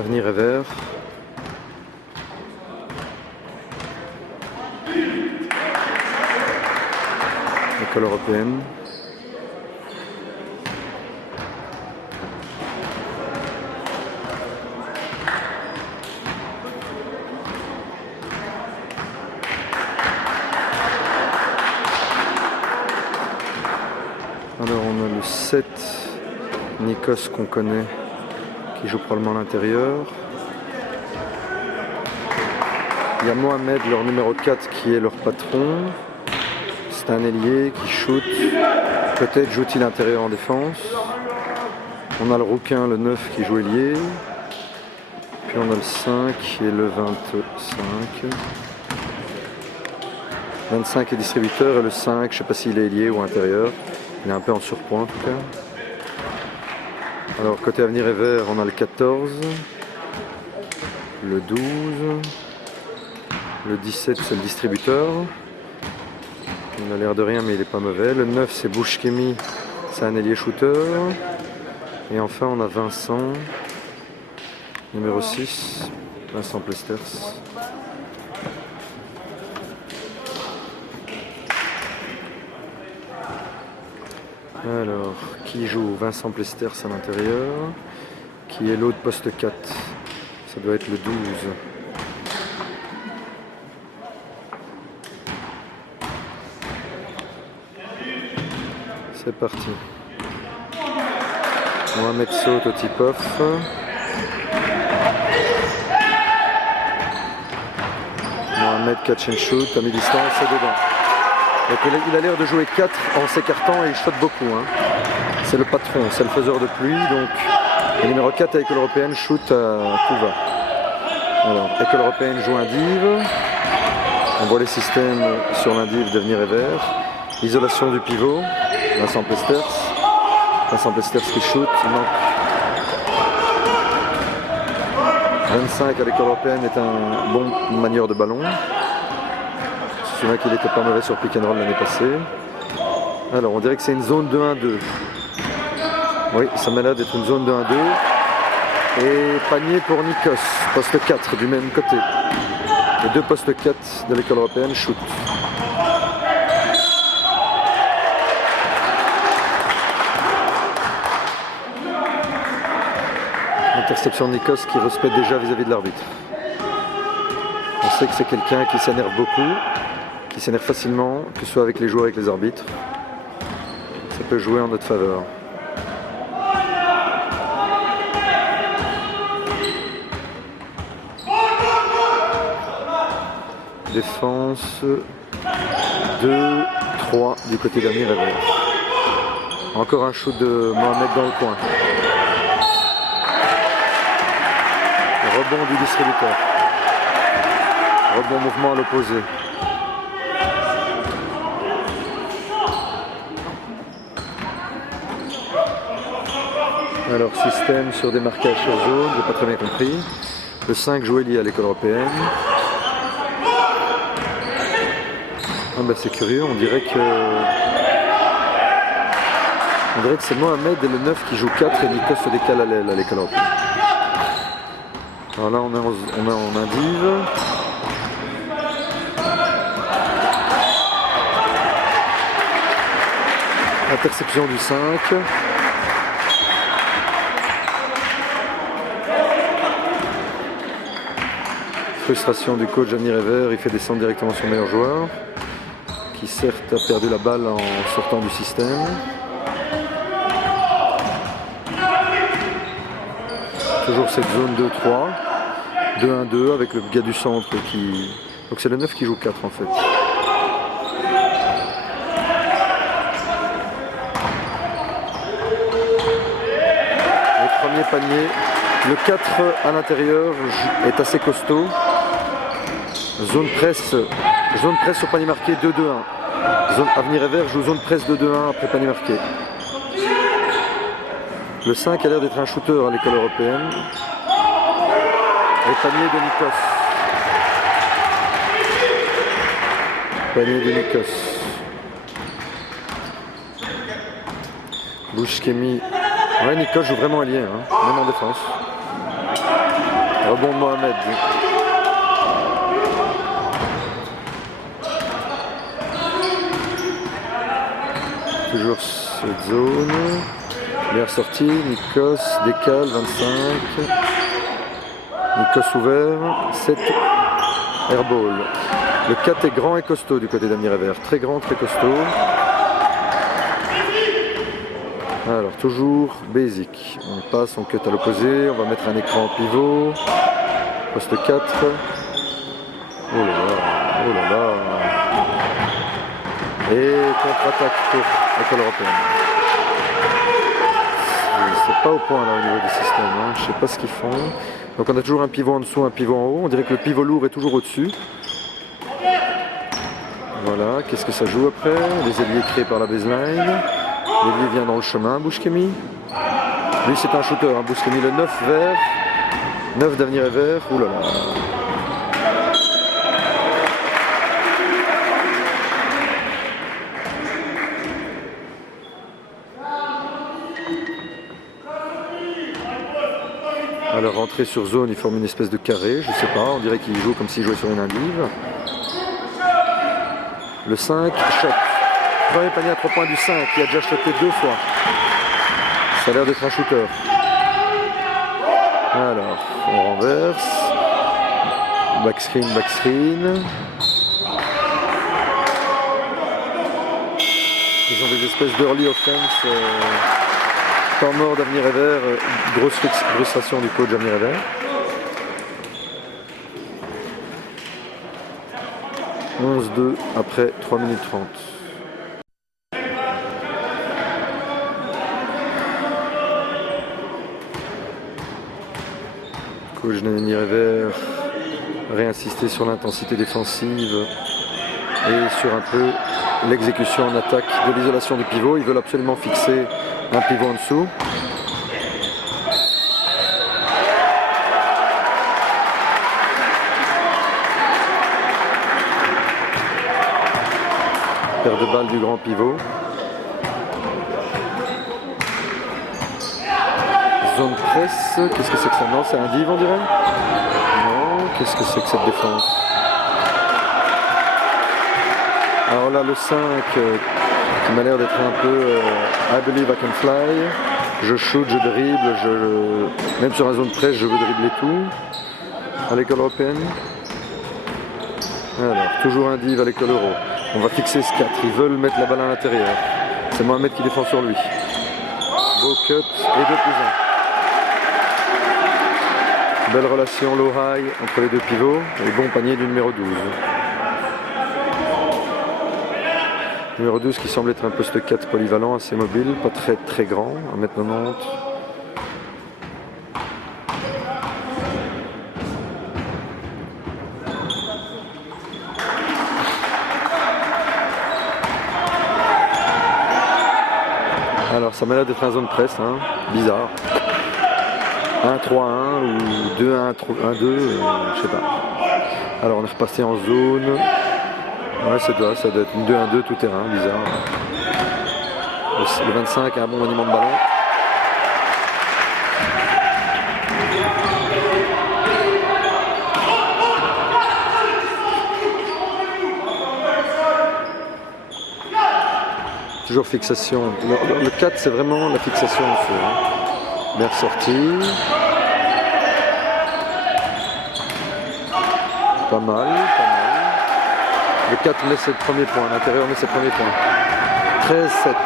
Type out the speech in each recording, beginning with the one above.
Avenir est vert. École européenne. Alors on a le 7 Nikos qu'on connaît, qui joue probablement à l'intérieur. Il y a Mohamed, leur numéro 4, qui est leur patron. C'est un ailier qui shoot. Peut-être joue-t-il intérieur en défense. On a le rouquin, le 9, qui joue ailier. Puis on a le 5 qui est le 25. 25 est distributeur et le 5, je ne sais pas s'il est ailier ou intérieur. Il est un peu en surpoids en tout cas. Alors côté avenir est vert, on a le 14, le 12, le 17 c'est le distributeur. Il a l'air de rien mais il n'est pas mauvais. Le 9 c'est Bouchkemi, c'est un ailier shooter. Et enfin on a Vincent, numéro 6, Vincent Plesters. Alors, qui joue Vincent Plesters à l'intérieur, qui est l'autre poste 4, ça doit être le 12. C'est parti. Mohamed saute au tip-off. Mohamed catch and shoot, à mi-distance, c'est dedans. Donc il a l'air de jouer 4 en s'écartant et il shot beaucoup. Hein. C'est le patron, c'est le faiseur de pluie. Donc le numéro 4 avec l'école européenne shoot à tout va. Alors, école européenne joue un div. On voit les systèmes sur l'indiv devenir vert. Isolation du pivot. Vincent Plesters. Vincent Plesters qui shoot. Il manque. 25 à l'école européenne est un bon manieur de ballon. Je me souviens qu'il n'était pas mauvais sur pick and roll l'année passée. Alors on dirait que c'est une zone 2-1-2. Oui, ça m'a l'air d'être une zone 2-1-2. Et panier pour Nikos, poste 4 du même côté. Les deux postes 4 de l'école européenne shoot. Interception de Nikos qui respecte déjà vis-à-vis de l'arbitre. On sait que c'est quelqu'un qui s'énerve beaucoup, qui s'énerve facilement, que ce soit avec les joueurs ou avec les arbitres. Ça peut jouer en notre faveur. Défense 2-3 du côté d'Amir et vert. Encore un shoot de Mohamed dans le coin. Rebond du distributeur. Rebond mouvement à l'opposé. Alors système sur des marquages sur zone, j'ai pas très bien compris. Le 5 joué lié à l'école européenne. Ah bah c'est curieux, on dirait que c'est Mohamed et le 9 qui joue 4 et Nikos se décale à l'aile à l'école européenne. Alors là on est en indiv. Interception du 5. Frustration du coach Amir Ever, il fait descendre directement son meilleur joueur, qui certes a perdu la balle en sortant du système. Toujours cette zone 2-3, 2-1-2 avec le gars du centre qui... Donc c'est le 9 qui joue 4 en fait. Le premier panier, le 4 à l'intérieur est assez costaud. Zone presse au panier marqué 2-2-1. Zone Avenir et vert joue zone presse 2-2-1 après panier marqué. Le 5 a l'air d'être un shooter à l'école européenne. Et panier de Nikos. Panier de Nikos. Bouchkemi. Ouais, Nikos joue vraiment allié, hein, même en défense. Rebond de Mohamed. Toujours cette zone. Bien sorti, Nikos décale, 25. Nikos ouvert, 7. Airball. Le 4 est grand et costaud du côté d'Amir Ever. Très grand, très costaud. Alors toujours basic. On passe, on cut à l'opposé. On va mettre un écran en pivot. Poste 4. Oh là là, oh là là. Et contre-attaque pour l'école européenne. C'est pas au point là au niveau du système, hein. Je sais pas ce qu'ils font. Donc on a toujours un pivot en dessous, un pivot en haut. On dirait que le pivot lourd est toujours au-dessus. Voilà, qu'est-ce que ça joue après? Les ailiers créés par la baseline. L'ailier vient dans le chemin, Bouchkemi. Lui c'est un shooter, hein. Bouchkemi, le 9 vert. 9 d'avenir et vert. Ouh là là. Alors rentrer sur zone, il forme une espèce de carré, je sais pas, on dirait qu'il joue comme s'il jouait sur une indive. Le 5, shot. Premier panier à 3 points du 5, qui a déjà shoté 2 fois. Ça a l'air d'être un shooter. Alors, on renverse. Backscreen, backscreen. Ils ont des espèces d'early offense. Temps mort d'Avenir Ever, grosse frustration du coach d'Avenir Ever. « 11-2 après 3 minutes 30. Coach d'Avenir Ever réinsister sur l'intensité défensive et sur un peu l'exécution en attaque de l'isolation du pivot. Ils veulent absolument fixer un pivot en dessous. Perte de balle du grand pivot. Zone presse. Qu'est-ce que c'est que ça? Non, c'est un div on dirait? Non, qu'est-ce que c'est que cette défense? Alors là, le 5 qui m'a l'air d'être un peu I believe I can fly. Je shoot, je dribble, même sur la zone presse, je veux dribbler tout. À l'école européenne. Alors, toujours un div à l'école euro. On va fixer ce 4. Ils veulent mettre la balle à l'intérieur. C'est Mohamed qui défend sur lui. Beau cut et 2 plus 1. Belle relation low-high entre les deux pivots. Et bon panier du numéro 12. Numéro 12 qui semble être un poste 4 polyvalent, assez mobile, pas très grand, 1m90. Alors ça m'a l'air d'être un zone presse, hein. Bizarre. 1-3-1 ou 2-1-2, je sais pas. Alors on est repassé en zone. Ouais, ça doit être une 2-1-2 tout terrain, bizarre. Le 25 a un bon maniement de ballon. Toujours fixation. Le 4 c'est vraiment la fixation en feu. Hein. Bien ressorti. Pas mal. Le 4 met ses premiers points, l'intérieur met ses premiers points. 13-7.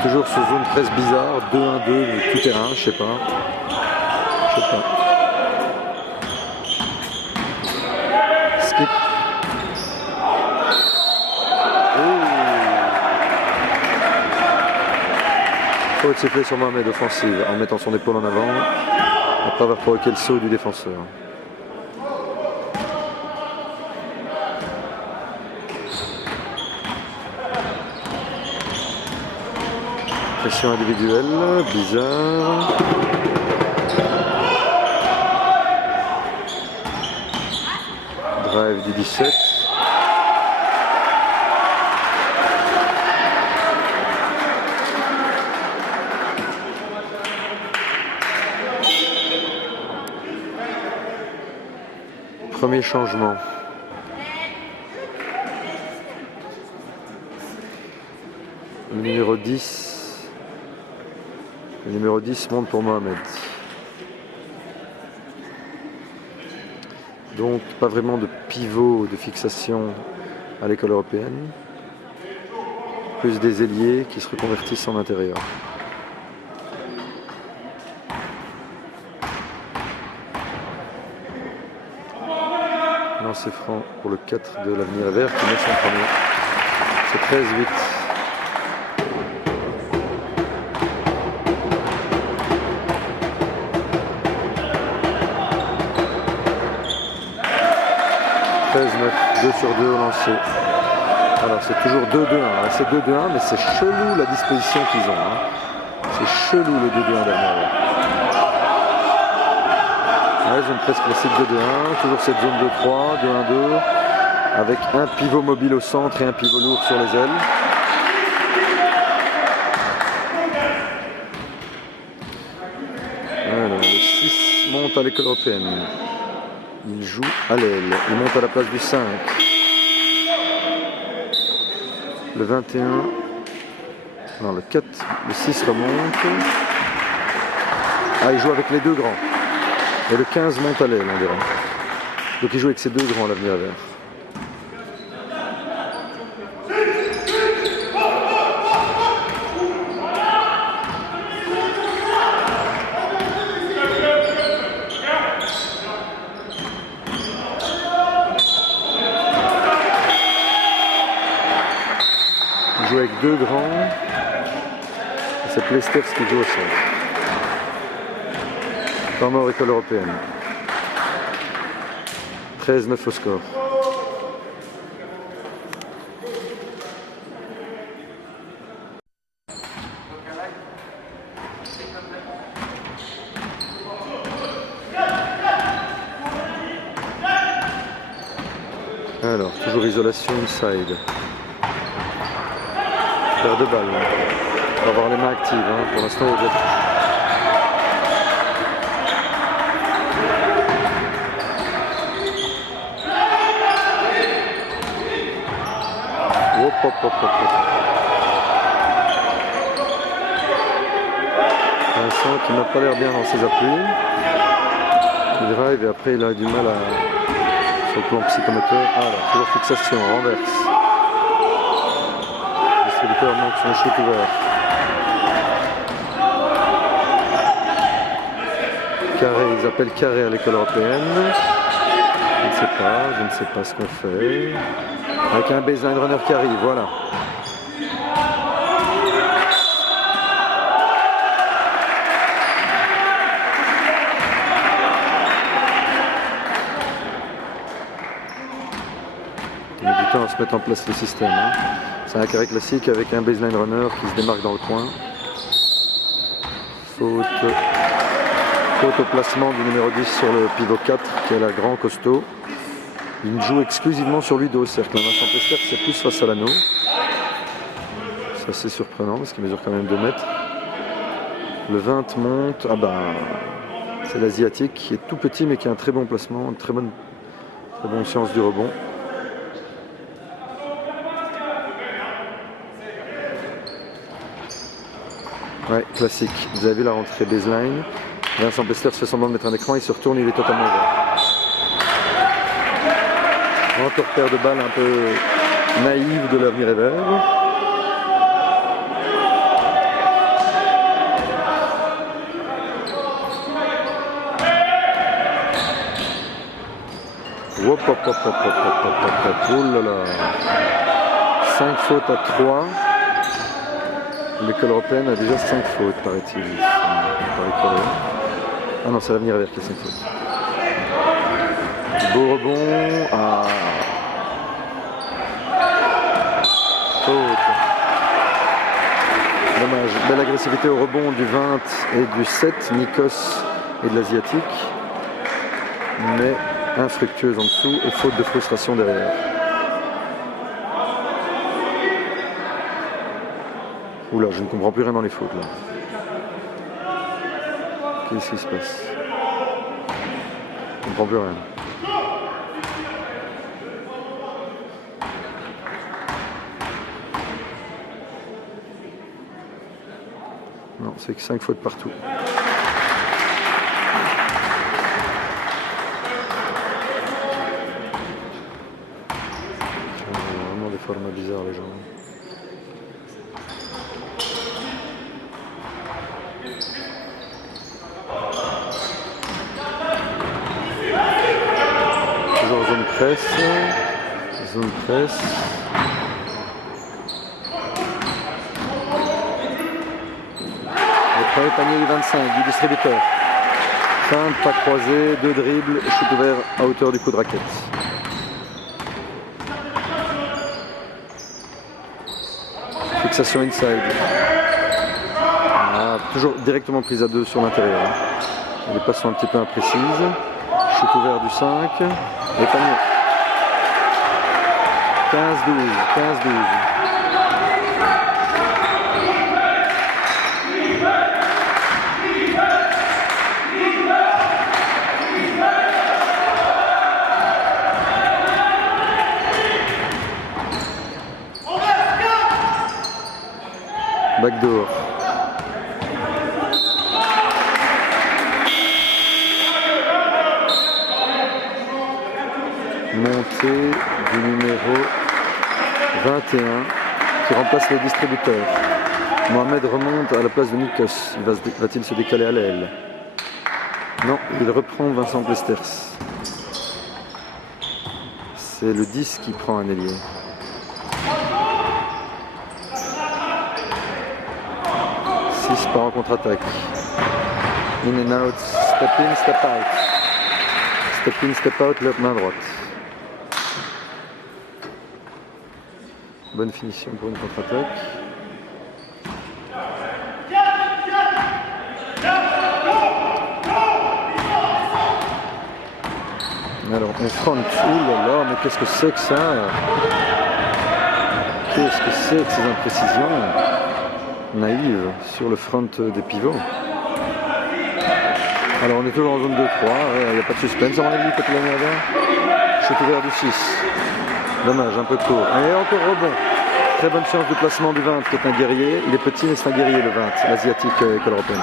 Toujours sous zone 13 bizarre, 2-1-2, tout terrain, je sais pas. Skip. Faut être sifflé sur Mohamed, offensive, en mettant son épaule en avant, après avoir provoqué le saut du défenseur. Pression individuelle, bizarre. Drive du 17. Premier changement. Le numéro 10. Le numéro 10 monte pour Mohamed. Donc pas vraiment de pivot de fixation à l'école européenne. Plus des ailiers qui se reconvertissent en intérieur. Lancer franc pour le 4 de l'Avenir Vert qui met son premier. C'est 13-8. « 2 sur 2 au lancer. Alors c'est toujours 2-2-1, hein. C'est 2-2-1 mais c'est chelou la disposition qu'ils ont. Hein. C'est chelou le 2-2-1 dernier. Ouais, zone presque classique 2-2-1, toujours cette zone 2-3, 2-1-2, avec un pivot mobile au centre et un pivot lourd sur les ailes. Alors le 6 monte à l'école européenne. Il joue à l'aile, il monte à la place du 5. Le 21, non le 4, le 6 remonte. Ah, il joue avec les deux grands. Et le 15 monte à l'aile, on dirait. Donc il joue avec ses deux grands à l'Avenir Vert. Il joue avec deux grands. Et c'est Plesters qui joue au centre. Temps mort école européenne. 13-9 au score. Alors, toujours isolation inside. Paire de balles. On va avoir les mains actives. Hein. Pour l'instant, il y a déjà... Hop, hop, hop, hop. Vincent qui n'a pas l'air bien dans ses appuis. Il drive et après il a du mal sur le plan psychomoteur. Ah là, toujours fixation, renverse. Le distributeur manque son shoot ouvert. Carré, ils appellent carré à l'école européenne. Je ne sais pas ce qu'on fait. Avec un baseline runner qui arrive, voilà. Il met du temps à se mettre en place le système. Hein. C'est un carré classique avec un baseline runner qui se démarque dans le coin. Faute au placement du numéro 10 sur le pivot 4 qui est la grand costaud. Il joue exclusivement sur lui de haut cercle. Vincent Plesters, c'est plus face à l'anneau. C'est assez surprenant parce qu'il mesure quand même 2 mètres. Le 20 monte. Ah ben, c'est l'asiatique qui est tout petit mais qui a un très bon placement, une très bonne science du rebond. Ouais, classique. Vous avez vu la rentrée baseline. Vincent Plesters fait semblant de mettre un écran, il se retourne, il est totalement ouvert. Encore paire de balles un peu naïve de l'Avenir Vert. Hop, hop, hop, hop, hop, hop, hop, hop. Oh là là. 5 fautes à 3. L'école européenne a déjà 5 fautes, paraît-il. Ah non, c'est l'Avenir Vert qui a 5 fautes. Beau rebond. Ah. Faute. Dommage. Belle agressivité au rebond du 20 et du 7, Nikos et de l'Asiatique. Mais infructueuse en dessous et faute de frustration derrière. Oula, je ne comprends plus rien dans les fautes là. Qu'est-ce qui se passe? Je ne comprends plus rien. Non, c'est que 5 fautes partout. Vraiment des formats bizarres les gens. Toujours zone presse. Zone presse. Le premier panier du 25 du distributeur. Feinte, pas croisé, 2 dribbles, shoot ouvert à hauteur du coup de raquette. Fixation inside. Ah, toujours directement prise à 2 sur l'intérieur. Les passes sont un petit peu imprécises. Shoot ouvert du 5. Et panier. 15-12. 15-12. Backdoor. Montée du numéro 21 qui remplace le distributeur. Mohamed remonte à la place de Nikos. Va-t-il se décaler à l'aile? Non, il reprend Vincent Plesters. C'est le 10 qui prend un ailier. Part en contre-attaque. In and out, step in, step out. Step in, step out, leur main droite. Bonne finition pour une contre-attaque. Alors on front. Ouh là là, mais qu'est-ce que c'est que ça? Qu'est-ce que c'est que ces imprécisions naïve sur le front des pivots. Alors on est toujours en zone 2-3, il n'y a pas de suspense à mon avis côté l'Américain. Shoot ouvert du 6. Dommage, un peu court. Et encore rebond. Très bonne séance de placement du 20 qui est un guerrier. Il est petit mais c'est un guerrier le 20, l'asiatique école européenne.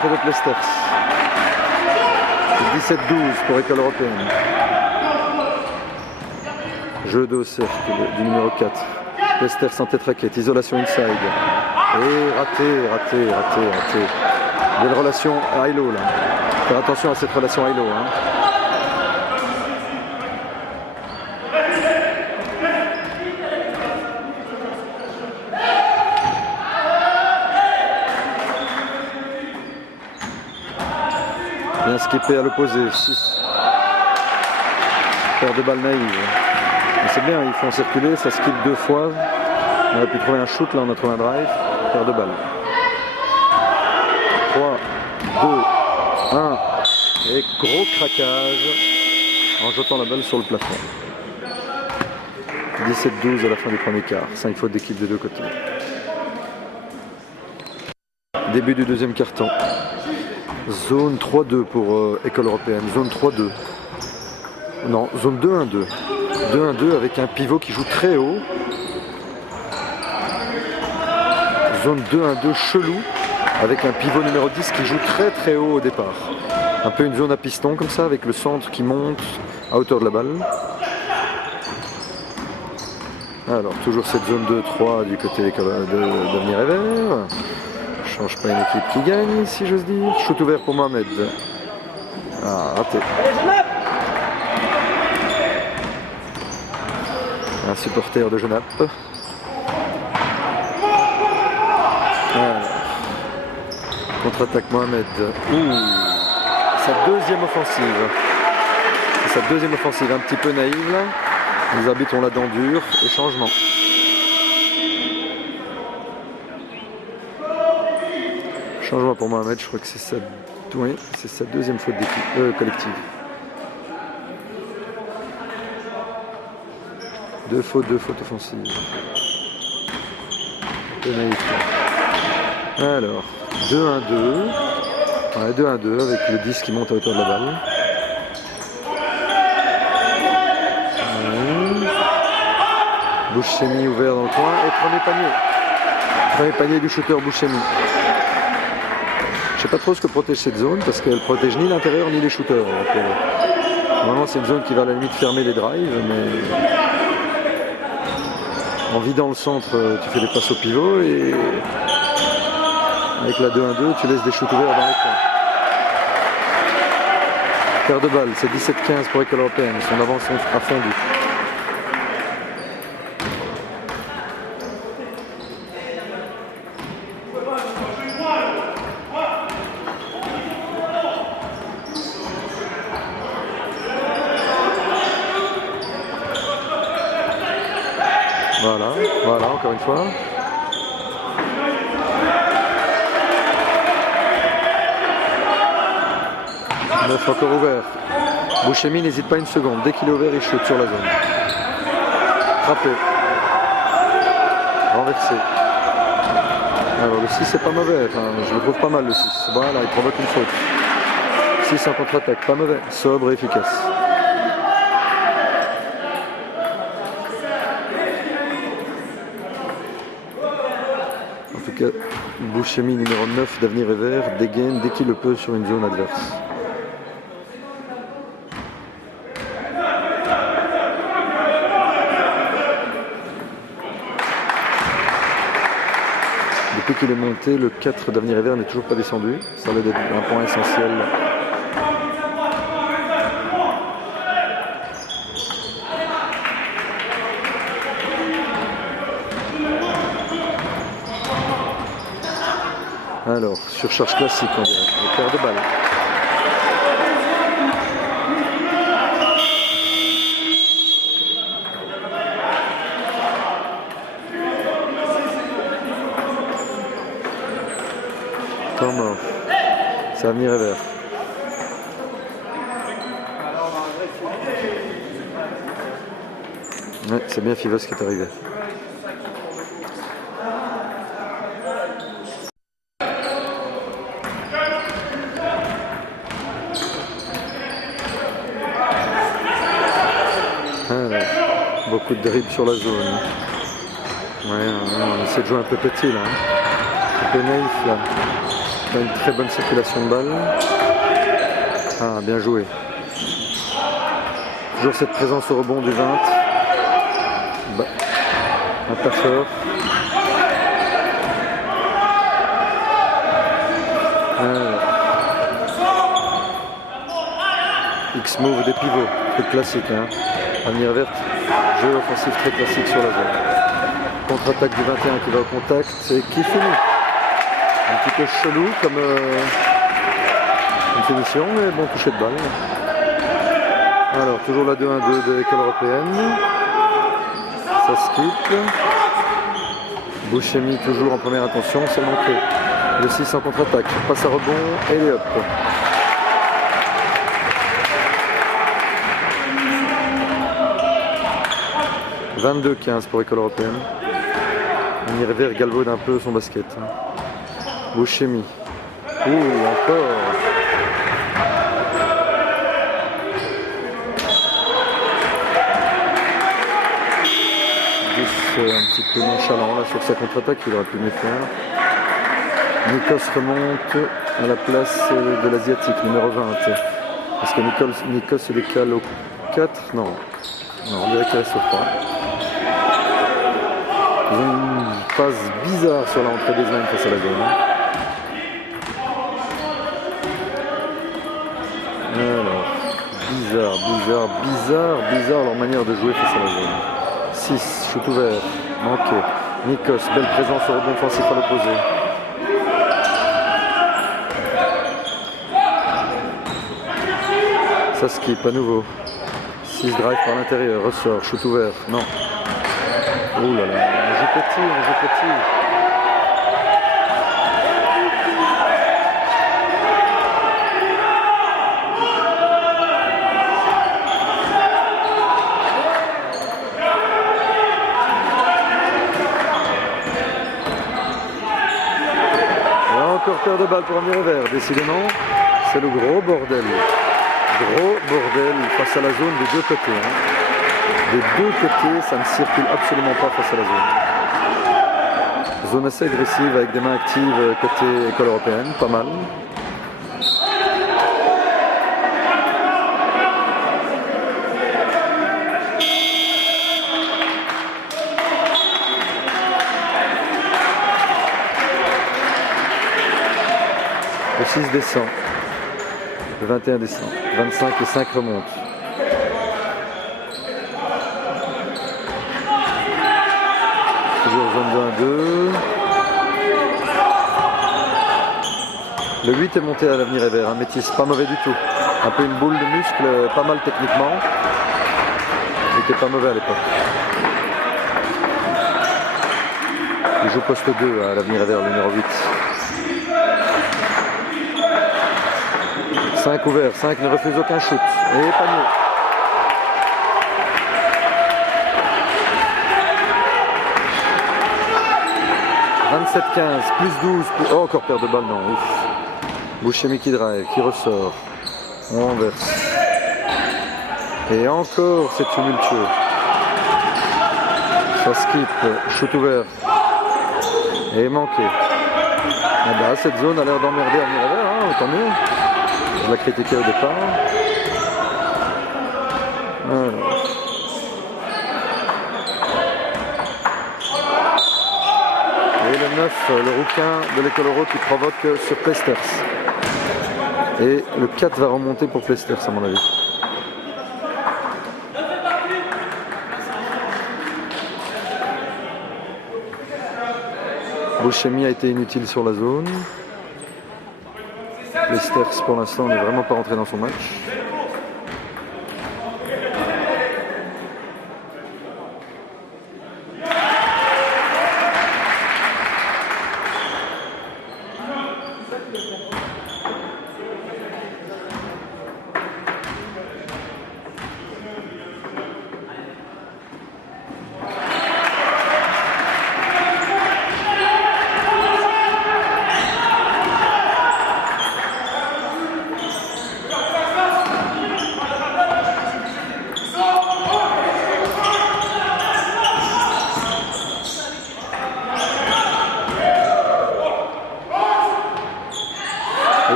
Contre de Plesters. 17-12 pour école européenne. Jeu de cercle du numéro 4. Plesters en tête raquette, isolation inside. Et raté. Belle relation à Hilo là. Faire attention à cette relation à Hilo. Hein. Bien skippé à l'opposé, 6. Paire de balles naïves. C'est bien, ils font circuler, ça skip 2 fois. On aurait pu trouver un shoot, là on a trouvé un drive. Paire de balles. 3, 2, 1. Et gros craquage en jetant la balle sur le plafond. 17-12 à la fin du premier quart. 5 fautes d'équipe de deux côtés. Début du deuxième quart-temps. Zone 3-2 pour école européenne. Zone 3-2. Non, zone 2-1-2. 2-1-2 avec un pivot qui joue très haut. Zone 2-1-2 chelou avec un pivot numéro 10 qui joue très haut au départ. Un peu une zone à piston comme ça avec le centre qui monte à hauteur de la balle. Alors toujours cette zone 2-3 du côté d'Avenir et Vert. Change pas une équipe qui gagne si j'ose dire. Shoot ouvert pour Mohamed. Ah, raté. Un supporter de Genappe. Contre-attaque Mohamed. Sa deuxième offensive. C'est sa deuxième offensive, un petit peu naïve là. Les arbitres ont la dent dure et changement. Changement pour Mohamed, je crois que c'est sa deuxième faute collective. Deux fautes offensives. Alors, 2-1-2. Ouais, 2-1-2 avec le 10 qui monte à hauteur de la balle. Bouchemi ouvert dans le coin et premier panier. Premier panier du shooter Bouchemi. Je sais pas trop ce que protège cette zone parce qu'elle protège ni l'intérieur ni les shooters. Donc, normalement c'est une zone qui va à la limite fermer les drives, mais en vidant le centre tu fais des passes au pivot et avec la 2-1-2 tu laisses des shoots ouverts dans les coins. Paire de balles, c'est 17-15 pour École Européenne, son avance a fondu. Voilà, encore une fois. Neuf encore ouvert. Bouchemi n'hésite pas une seconde. Dès qu'il est ouvert, il shoot sur la zone. Frappé. Renversé. Alors le 6 c'est pas mauvais. Enfin, je le trouve pas mal le 6. Voilà, il provoque une faute. 6 en contre-attaque, pas mauvais. Sobre et efficace. Bouchemi numéro 9 d'Avenir et Vert dégaine dès qu'il le peut sur une zone adverse. Depuis qu'il est monté, le 4 d'Avenir et Vert n'est toujours pas descendu. Ça va être un point essentiel. Alors, surcharge classique, on dirait. Le paire de balles. Temps mort. Ça va venir et vert. Ouais, c'est bien Fivos qui est arrivé. Beaucoup de dribbles sur la zone. Ouais, on essaie de jouer un peu petit là. Un peu naïf là. Pas une très bonne circulation de balle. Ah, bien joué. Toujours cette présence au rebond du 20. Un pas fort. X-move des pivots. C'est classique. Hein. Avenir verte. Jeu offensif très classique sur la zone. Contre-attaque du 21 qui va au contact, c'est qui finit. Un petit peu chelou comme une finition, mais bon toucher de balle. Alors toujours la 2-1-2 de l'école européenne. Ça skip. Bouchemi toujours en première intention, c'est manqué. Le 6 en contre-attaque, passe à rebond et les hop. « 22-15 pour École Européenne. » On y revers galvaude un peu son basket. Bouchemi. Encore. Un petit peu nonchalant là sur sa contre-attaque, il aurait pu mieux faire. Nikos remonte à la place de l'Asiatique, numéro 20. Parce que Nikos se décale au 4. Non, on dirait qu'il reste au 3. Ils ont une phase bizarre sur la rentrée des mains face à la zone. Alors, bizarre leur manière de jouer face à la zone. 6, shoot ouvert, manqué. Nikos, belle présence au rebond offensif à l'opposé. Ça skip à nouveau. 6 drive par l'intérieur, ressort, shoot ouvert, non. Oh là là, on joue petit. Encore paire de balles pour Avenir et Vert, décidément, c'est le gros bordel. Gros bordel face à la zone des deux côtés. Hein. Des deux côtés, ça ne circule absolument pas face à la zone. Zone assez agressive avec des mains actives côté école européenne, pas mal. Le 6 descend, le 21 descend, 25 et 5 remontent. Toujours zone 2-1-2. Le 8 est monté à l'avenir est vert, un métis, pas mauvais du tout. Un peu une boule de muscle, pas mal techniquement. Il n'était pas mauvais à l'époque. Il joue poste 2 à l'avenir est vert, le numéro 8. 5 ouvert, 5 ne refuse aucun shoot. Et panier. « 27-15, plus 12, plus... Oh, encore perte de balle, non, ouf. Bouchemi qui drive, qui ressort. On renverse. Et encore, c'est tumultueux. Ça skip, shoot ouvert. Et manqué. Ah bah, cette zone a l'air d'emmerder à Mirevert, hein, tant mieux. Je l'ai critiqué au départ. Alors. Et le 9, le rouquin de l'école euro qui provoque sur Plesters. Et le 4 va remonter pour Plesters à mon avis. Bouchemi a été inutile sur la zone. Plesters pour l'instant n'est vraiment pas rentré dans son match.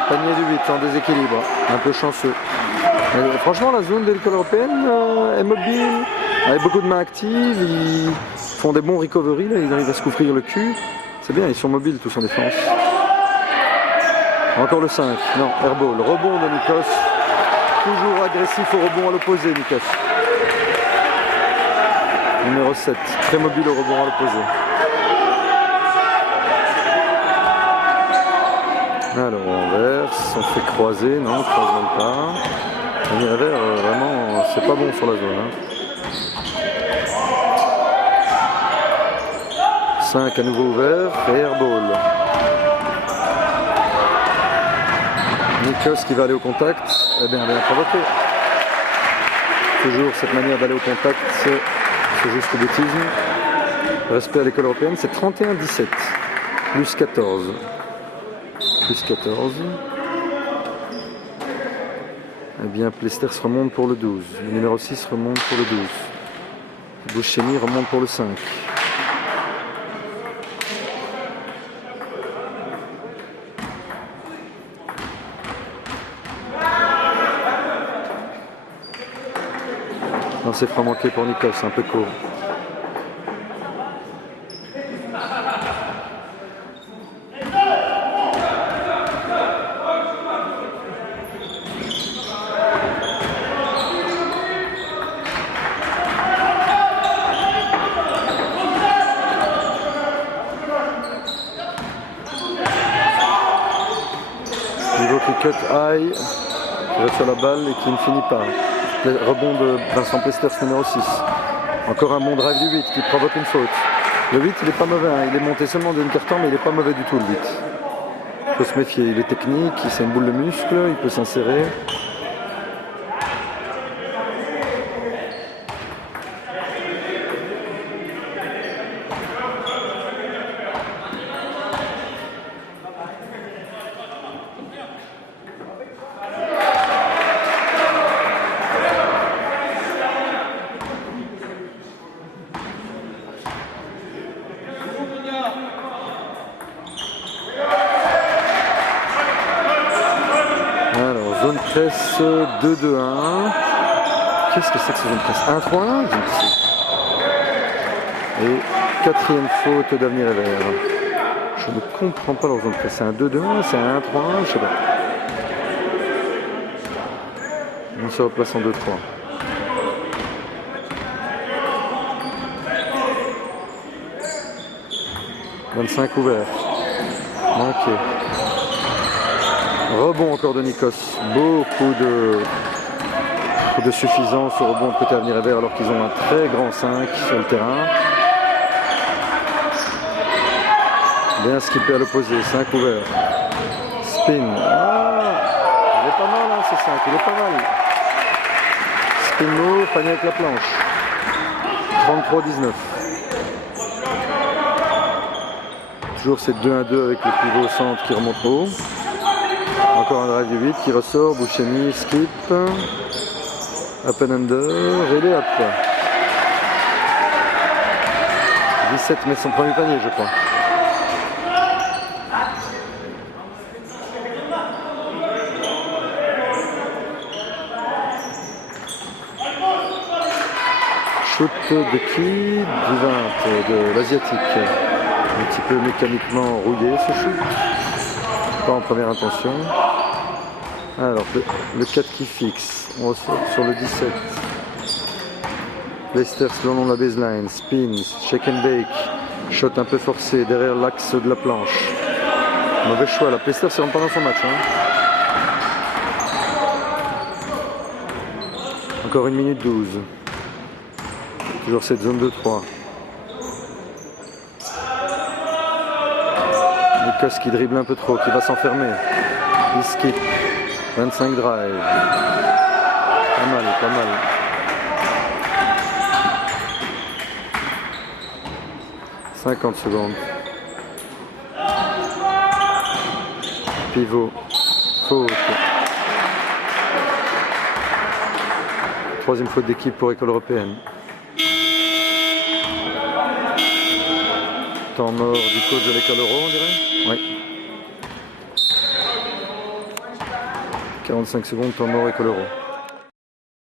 Panier du 8 en déséquilibre, un peu chanceux. Mais franchement, la zone de l'école européenne est mobile, avec beaucoup de mains actives, ils font des bons recovery, là, ils arrivent à se couvrir le cul. C'est bien, ils sont mobiles tous en défense. Encore le 5, non, airball, rebond de Nikos. Toujours agressif au rebond à l'opposé, Nikos. Numéro 7, très mobile au rebond à l'opposé. Alors on verse, on fait croiser, non, on croise même pas. On irait vers, vraiment, c'est pas bon sur la zone. 5 à nouveau ouvert, et airball. Nikos qui va aller au contact, eh bien provoqué. Toujours cette manière d'aller au contact, c'est juste bêtise. Respect à l'école européenne, c'est 31-17, plus 14. Plus 14. Eh bien, Plesters remonte pour le 12. Le numéro 6 remonte pour le 12. Bouchemi remonte pour le 5. Non, c'est franc manqué pour Nikos, un peu court. Qui cut high, qui reste sur la balle et qui ne finit pas. Le rebond de Vincent Plesters numéro 6. Encore un bon drive du 8 qui provoque une faute. Le 8 il est pas mauvais, hein. Il est monté seulement d'une carton mais il est pas mauvais du tout le 8. Il faut se méfier, il est technique, c'est une boule de muscle, il peut s'insérer. Zone presse 2-2-1. Qu'est-ce que c'est que cette zone presse? 1-3-1? Et quatrième faute d'Avenir et Vert. Je ne comprends pas leur zone presse. C'est un 2-2-1, c'est un 1-3-1, je sais pas. On se replace en 2-3. « 25 ouvert. Manqué. Rebond encore de Nikos. Beaucoup de suffisance au rebond côté Avenir et Vert alors qu'ils ont un très grand 5 sur le terrain. Bien skippé à l'opposé. 5 ouvert. Spin. Ah, il est pas mal hein, ce 5. Il est pas mal. Spin lourd, panier avec la planche. 33-19. Toujours ces 2-1-2 avec le pivot au centre qui remonte haut. Encore un drive du 8 qui ressort. Bouchemi, skip. Up and under. Et les up. 17 met son premier panier, je crois. Shoot de qui? Du 20 de l'asiatique. Un petit peu mécaniquement rouillé ce shoot. Pas en première intention. Alors le 4 qui fixe. On ressort sur le 17. Lester le long de la baseline. Spin. Shake and bake. Shot un peu forcé derrière l'axe de la planche. Mauvais choix. La Lester se rentre pas dans son match. Hein. Encore 1 minute 12. Toujours cette zone de 3. Nikos qui dribble un peu trop, qui va s'enfermer. Il skip. 25 drive. Pas mal, pas mal. « 50 secondes. Pivot. Faute. Troisième faute d'équipe pour École Européenne. Temps mort du coach de l'École Euro, on dirait. Oui. 45 secondes, temps mort École Euro.